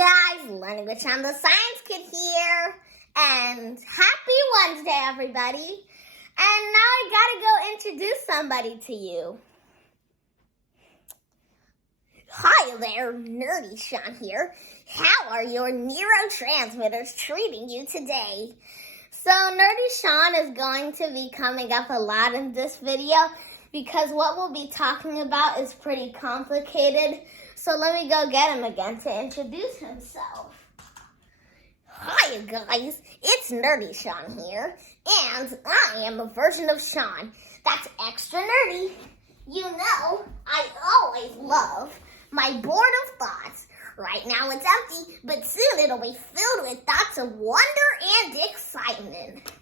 guys, Learning with Sean the Science Kid here, and happy Wednesday everybody. And now I gotta go introduce somebody to you. Hi there, Nerdy Sean here. How are your neurotransmitters treating you today? So Nerdy Sean is going to be coming up a lot in this video because what we'll be talking about is pretty complicated. So let me go get him again to introduce himself. Hi guys, it's Nerdy Sean here, and I am a version of Sean that's extra nerdy. You know, I always love my board of thoughts. Right now it's empty, but soon it'll be filled with thoughts of wonder and excitement.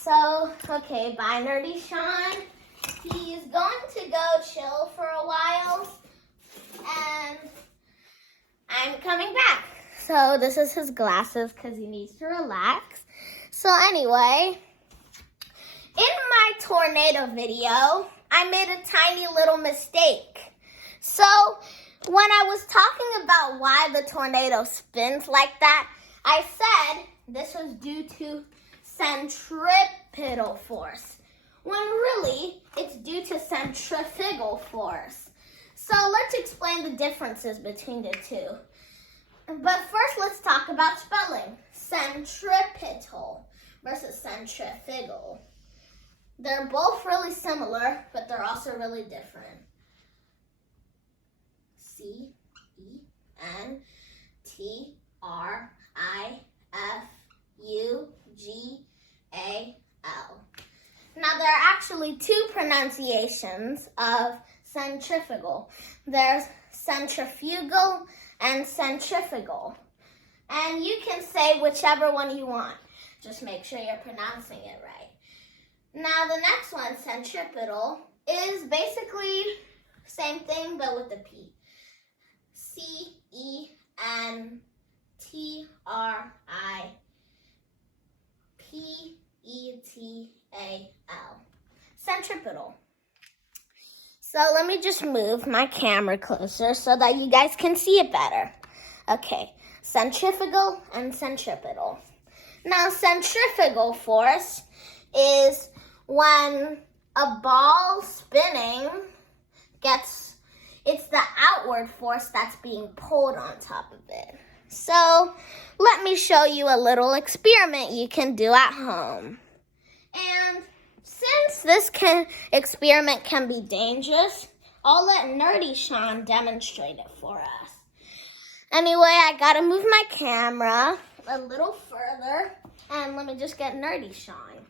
So, okay, bye Nerdy Sean. He's going to go chill for a while, and I'm coming back. So this is his glasses because he needs to relax. So anyway, in my tornado video, I made a tiny little mistake. So when I was talking about why the tornado spins like that, I said this was due to centripetal force, when really it's due to centrifugal force. So let's explain the differences between the two. But first, let's talk about spelling. Centripetal versus centrifugal. They're both really similar, but they're also really different. C-E-N-T-R-I-F-U-G-A-L. Now, there are actually two pronunciations of centrifugal. There's centrifugal and centrifugal. And you can say whichever one you want. Just make sure you're pronouncing it right. Now, the next one, centripetal, is basically same thing, but with the P. C-E-N-T-R-I-P-E-T-A-L. Centripetal. So let me just move my camera closer so that you guys can see it better. Okay, centrifugal and centripetal. Now, centrifugal force is when a ball spinning it's the outward force that's being pulled on top of it. So let me show you a little experiment you can do at home. And since this experiment can be dangerous, I'll let Nerdy Sean demonstrate it for us. Anyway, I gotta move my camera a little further, and let me just get Nerdy Sean.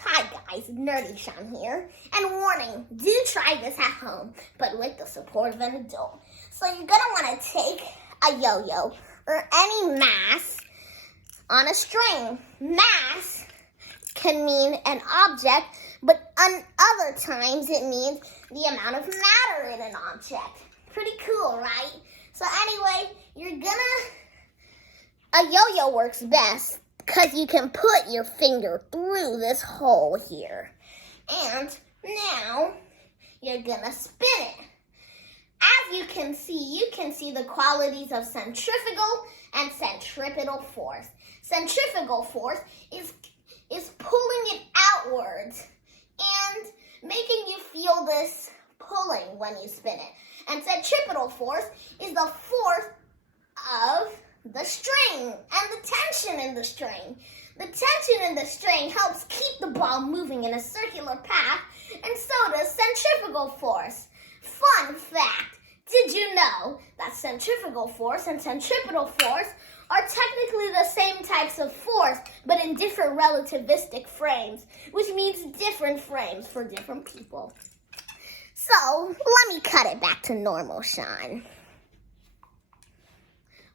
Hi guys, Nerdy Sean here. And warning, do try this at home, but with the support of an adult. So you're gonna wanna take a yo-yo or any mass on a string. Mass can mean an object, but on other times it means the amount of matter in an object. Pretty cool, right? So anyway, a yo-yo works best because you can put your finger through this hole here. And now you're gonna spin it. As you can see the qualities of centrifugal and centripetal force. Centrifugal force is pulling it outwards and making you feel this pulling when you spin it. And centripetal force is the force of the string and the tension in the string. The tension in the string helps keep the ball moving in a circular path, and so does centrifugal force. Fun fact, did you know that centrifugal force and centripetal force are technically the same types of force, but in different relativistic frames, which means different frames for different people. So, let me cut it back to normal Sean.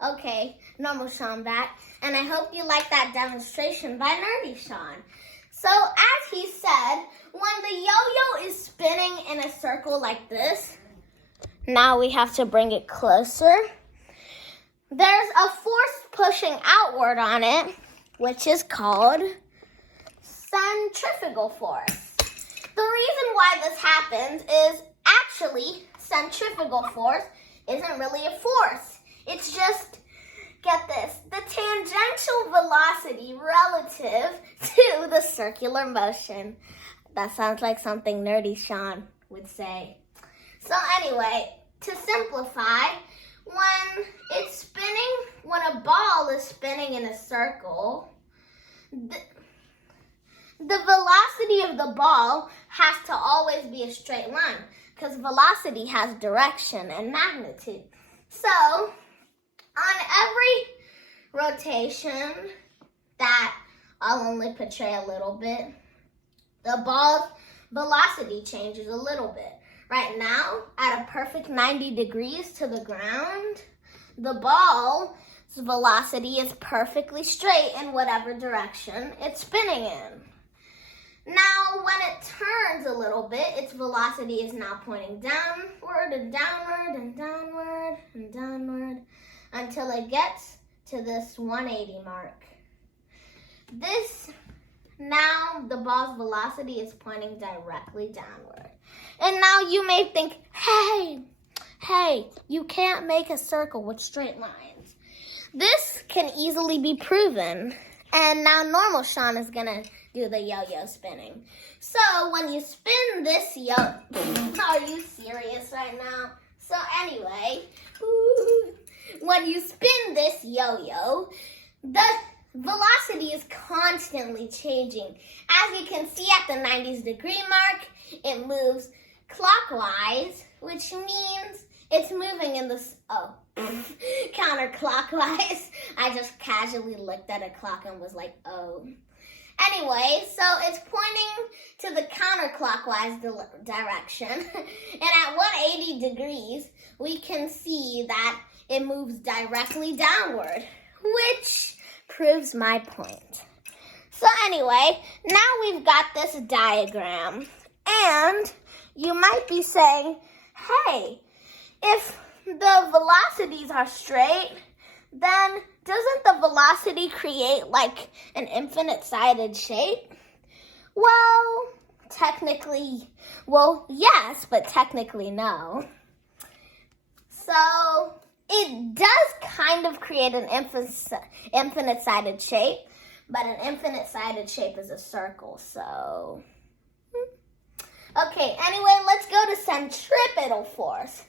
Okay, normal Sean back, and I hope you like that demonstration by Nerdy Sean. So, as he said, when the yo-yo is spinning in a circle like this, now we have to bring it closer. There's a force pushing outward on it, which is called centrifugal force. The reason why this happens is actually centrifugal force isn't really a force. It's just velocity relative to the circular motion. That sounds like something Nerdy Sean would say. So anyway, to simplify, when a ball is spinning in a circle, the velocity of the ball has to always be a straight line because velocity has direction and magnitude. So on every rotation that I'll only portray a little bit, the ball's velocity changes a little bit. Right now, at a perfect 90 degrees to the ground, the ball's velocity is perfectly straight in whatever direction it's spinning in. Now, when it turns a little bit, its velocity is now pointing downward and downward and downward and downward until it gets to this 180 mark. Now the ball's velocity is pointing directly downward. And now you may think, hey, you can't make a circle with straight lines. This can easily be proven. And now normal Sean is gonna do the yo-yo spinning. So when you spin this are you serious right now? So anyway, when you spin this yo-yo, the velocity is constantly changing. As you can see at the 90 degree mark, it moves clockwise, which means it's moving in counterclockwise. I just casually looked at a clock and was like, oh. Anyway, so it's pointing to the counterclockwise direction. And at 180 degrees, we can see that it moves directly downward, which proves my point. So anyway, now we've got this diagram. And you might be saying, hey, if the velocities are straight, then doesn't the velocity create like an infinite-sided shape? Well, yes, but technically no. So it does kind of create an infinite-sided shape, but an infinite-sided shape is a circle, so. Okay, anyway, let's go to centripetal force.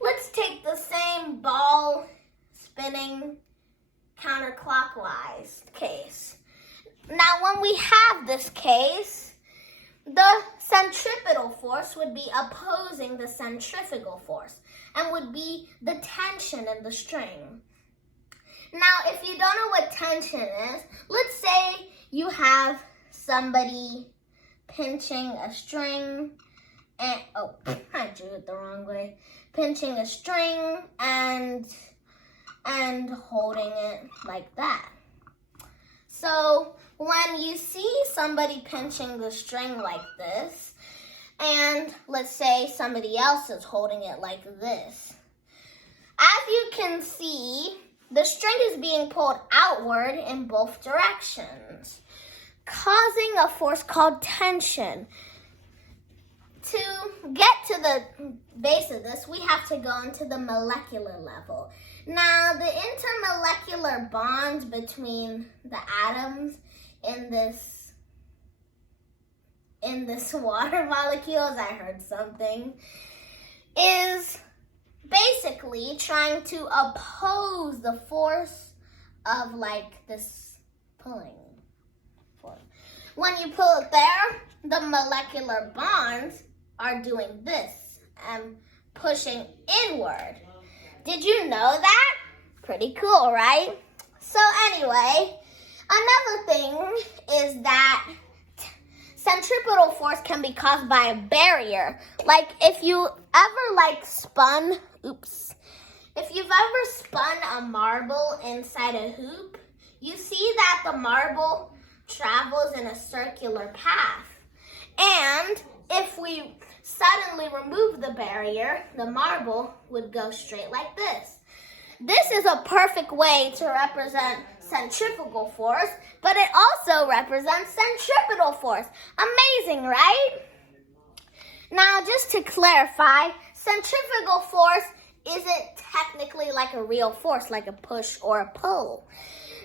Let's take the same ball spinning counterclockwise case. Now, when we have this case, the centripetal force would be opposing the centrifugal force and would be the tension in the string. Now, if you don't know what tension is, let's say you have somebody pinching a string and, I drew it the wrong way. Pinching a string and holding it like that. So when you see somebody pinching the string like this, and let's say somebody else is holding it like this, as you can see, the string is being pulled outward in both directions, causing a force called tension. To get to the base of this, we have to go into the molecular level. Now, the intermolecular bonds between the atoms in this water molecules, I heard something, is basically trying to oppose the force of like this pulling force. When you pull it there, the molecular bonds are doing this and pushing inward. Did you know that? Pretty cool, right? So anyway, another thing is that centripetal force can be caused by a barrier. Like if you ever if you've ever spun a marble inside a hoop, you see that the marble travels in a circular path. And if we suddenly remove the barrier, the marble would go straight like this. This is a perfect way to represent centrifugal force, but it also represents centripetal force. Amazing, right? Now, just to clarify, centrifugal force isn't technically like a real force, like a push or a pull.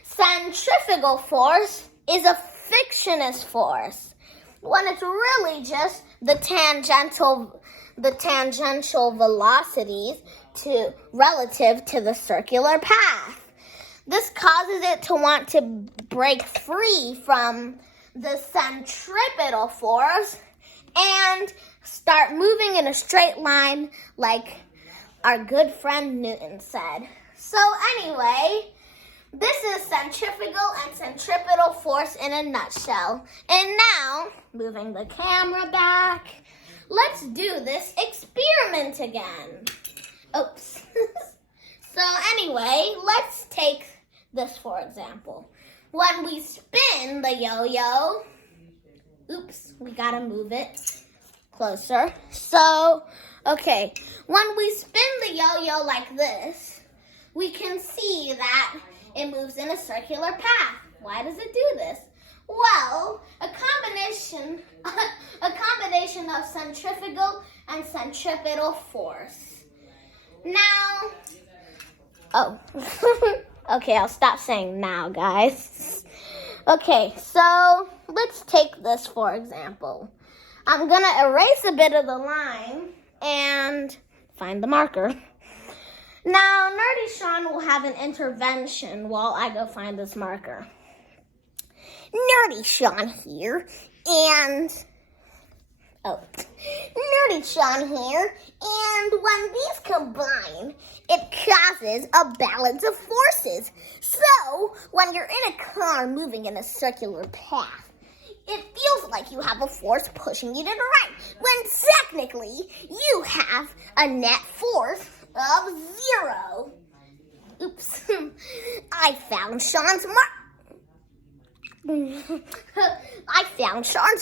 Centrifugal force is a fictitious force, when it's really just the tangential velocities relative to the circular path. This causes it to want to break free from the centripetal force and start moving in a straight line, like our good friend Newton said. So anyway, this is centrifugal and centripetal force in a nutshell. And now, moving the camera back, let's do this experiment again. Oops. So anyway, let's take this for example. When we spin the yo-yo, oops, we gotta move it closer. So, okay, when we spin the yo-yo like this, we can see that it moves in a circular path. Why does it do this? Well, a combination of centrifugal and centripetal force. Now, okay, I'll stop saying now, guys. Okay, so let's take this for example. I'm gonna erase a bit of the line and find the marker. Now, Nerdy Sean will have an intervention while I go find this marker. Nerdy Sean here, and Nerdy Sean here, and when these combine, it causes a balance of forces. So, when you're in a car moving in a circular path, it feels like you have a force pushing you to the right, when technically you have a net force of 0. Oops. I found Sean's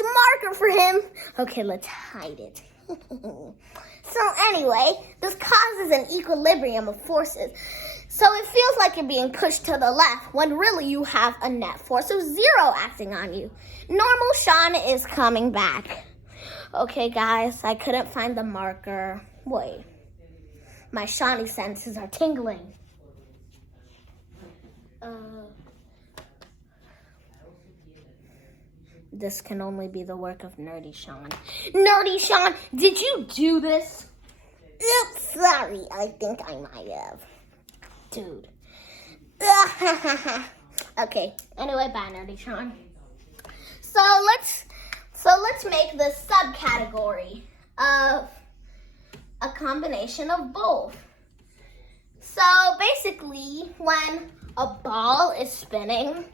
marker for him. Okay, let's hide it. So anyway, this causes an equilibrium of forces. So it feels like you're being pushed to the left when really you have a net force of 0 acting on you. Normal Sean is coming back. Okay, guys, I couldn't find the marker. Wait. My Shawnee senses are tingling. This can only be the work of Nerdy Sean. Nerdy Sean, did you do this? Oops, sorry. I think I might have. Dude. Okay, anyway, bye, Nerdy Sean. So let's make this subcategory of a combination of both. So basically, when a ball is spinning,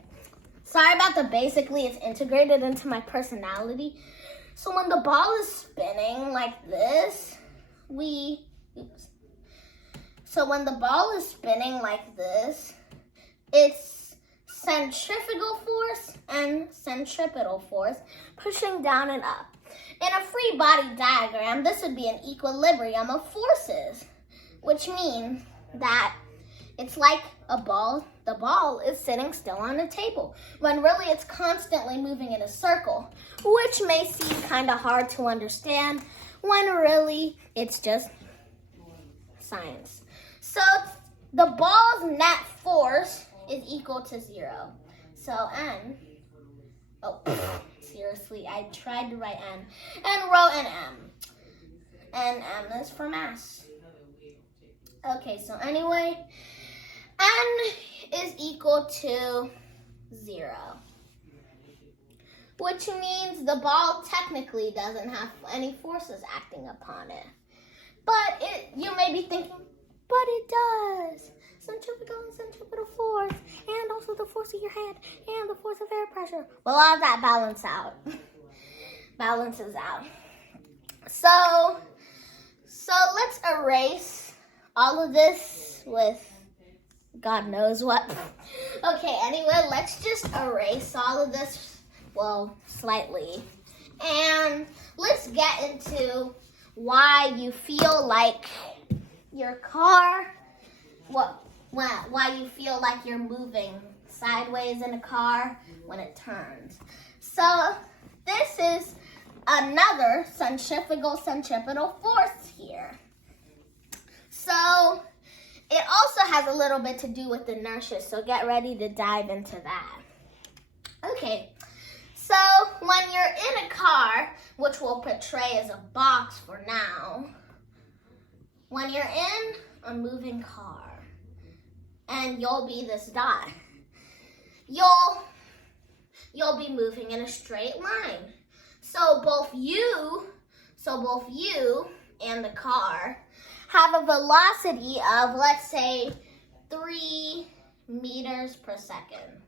sorry about the basically, it's integrated into my personality. So when the ball is spinning like this, So when the ball is spinning like this, it's centrifugal force and centripetal force pushing down and up. In a free body diagram, this would be an equilibrium of forces, which means that it's like a ball. The ball is sitting still on a table, when really it's constantly moving in a circle, which may seem kind of hard to understand, when really it's just science. So the ball's net force is equal to 0. So N, seriously, I tried to write N and wrote an M. And M is for mass. Okay, so anyway, N is equal to 0, which means the ball technically doesn't have any forces acting upon it. But you may be thinking, but it does. Centrifugal and centripetal force, and also the force of your hand, and the force of air pressure. Well, all of that balances out. So let's erase all of this with God knows what. Okay, anyway, let's just erase all of this, well, slightly. And let's get into why you feel like your car, why you feel like you're moving sideways in a car when it turns. So this is another centrifugal centripetal force here. So it also has a little bit to do with inertia, so get ready to dive into that. Okay, so when you're in a car, which we'll portray as a box for now, when you're in a moving car, and you'll be this dot, you'll be moving in a straight line. So both you and the car have a velocity of, let's say, 3 meters per second.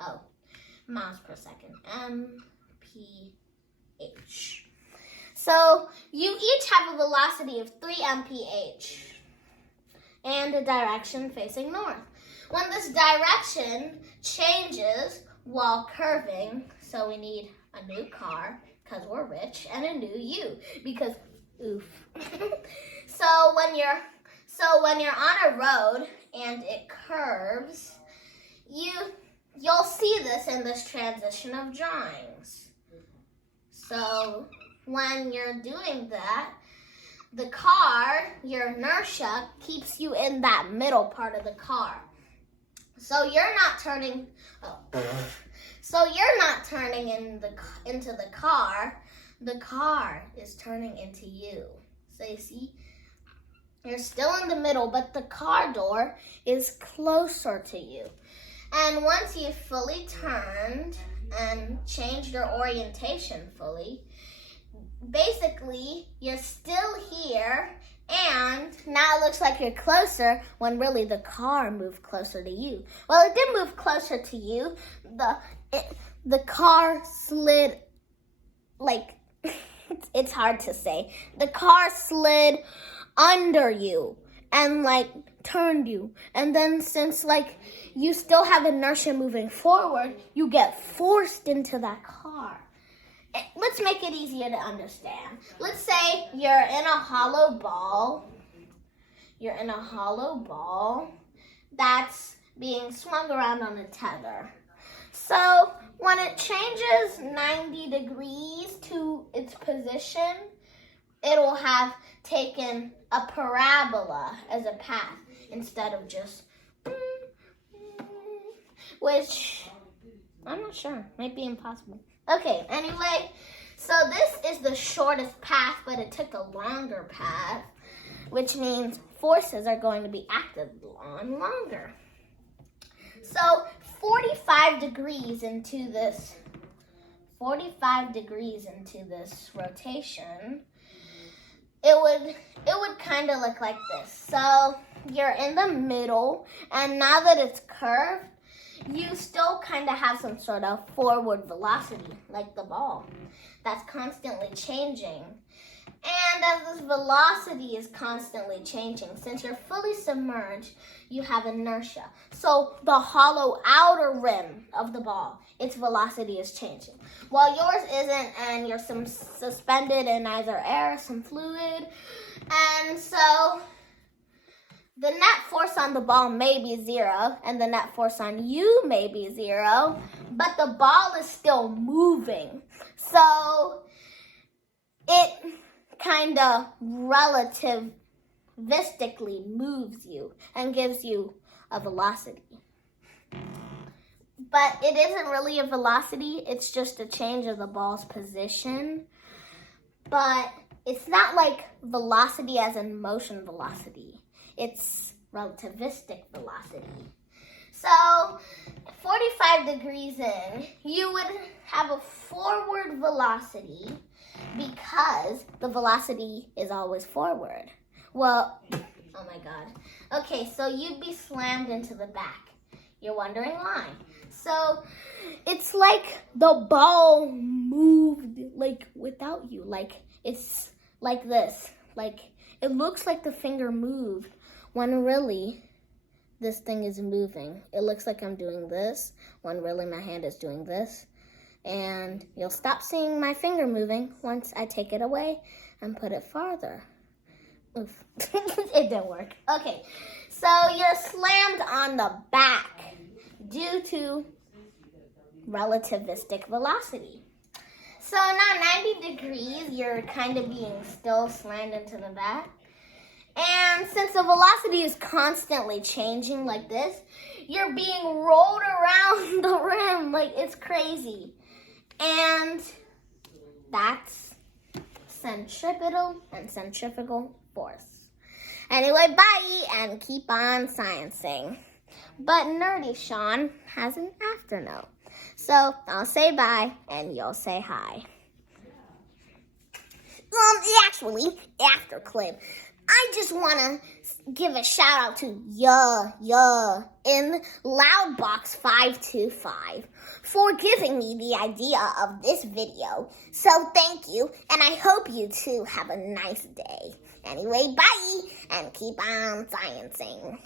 Oh, miles per second, mph. So you each have a velocity of 3 mph and a direction facing north. When this direction changes while curving, so we need a new car because we're rich, and a new you because oof. So when you're on a road and it curves, you'll see this in this transition of drawings. So when you're doing that, the car, your inertia, keeps you in that middle part of the car. So you're not turning. So you're not turning into the car. The car is turning into you. So you see, you're still in the middle, but the car door is closer to you. And once you've fully turned and changed your orientation fully, basically, you're still here, and now it looks like you're closer when really the car moved closer to you. Well, it did move closer to you. The car slid, like, it's hard to say. The car slid under you and, like, turned you. And then since, like, you still have inertia moving forward, you get forced into that car. Let's make it easier to understand. Let's say you're in a hollow ball. You're in a hollow ball that's being swung around on a tether. So when it changes 90 degrees to its position, it'll have taken a parabola as a path instead of just, which I'm not sure, might be impossible. Okay, anyway, so this is the shortest path, but it took a longer path, which means forces are going to be acted on longer. So 45 degrees into this rotation, it would kind of look like this. So you're in the middle, and now that it's curved, you still kind of have some sort of forward velocity, like the ball, that's constantly changing. And as this velocity is constantly changing, since you're fully submerged, you have inertia. So the hollow outer rim of the ball, its velocity is changing, while yours isn't, and you're suspended in either air or some fluid. And so the net force on the ball may be 0, and the net force on you may be 0, but the ball is still moving. So it kind of relativistically moves you and gives you a velocity. But it isn't really a velocity, it's just a change of the ball's position. But it's not like velocity as in motion velocity. It's relativistic velocity. So 45 degrees in, you would have a forward velocity because the velocity is always forward. Well, oh my God. Okay, so you'd be slammed into the back. You're wondering why. So it's like the ball moved like without you. Like it's like this. Like it looks like the finger moved when really this thing is moving. It looks like I'm doing this when really my hand is doing this. And you'll stop seeing my finger moving once I take it away and put it farther. Oof. It didn't work. Okay, so you're slammed on the back due to relativistic velocity. So now 90 degrees, you're kind of being still slammed into the back. And since the velocity is constantly changing like this, you're being rolled around the rim like it's crazy. And that's centripetal and centrifugal force. Anyway, bye, and keep on sciencing. But Nerdy Sean has an after note. So I'll say bye, and you'll say hi. Actually, after clip, I just want to give a shout out to in Loudbox 525 for giving me the idea of this video. So thank you, and I hope you too have a nice day. Anyway, bye, and keep on sciencing.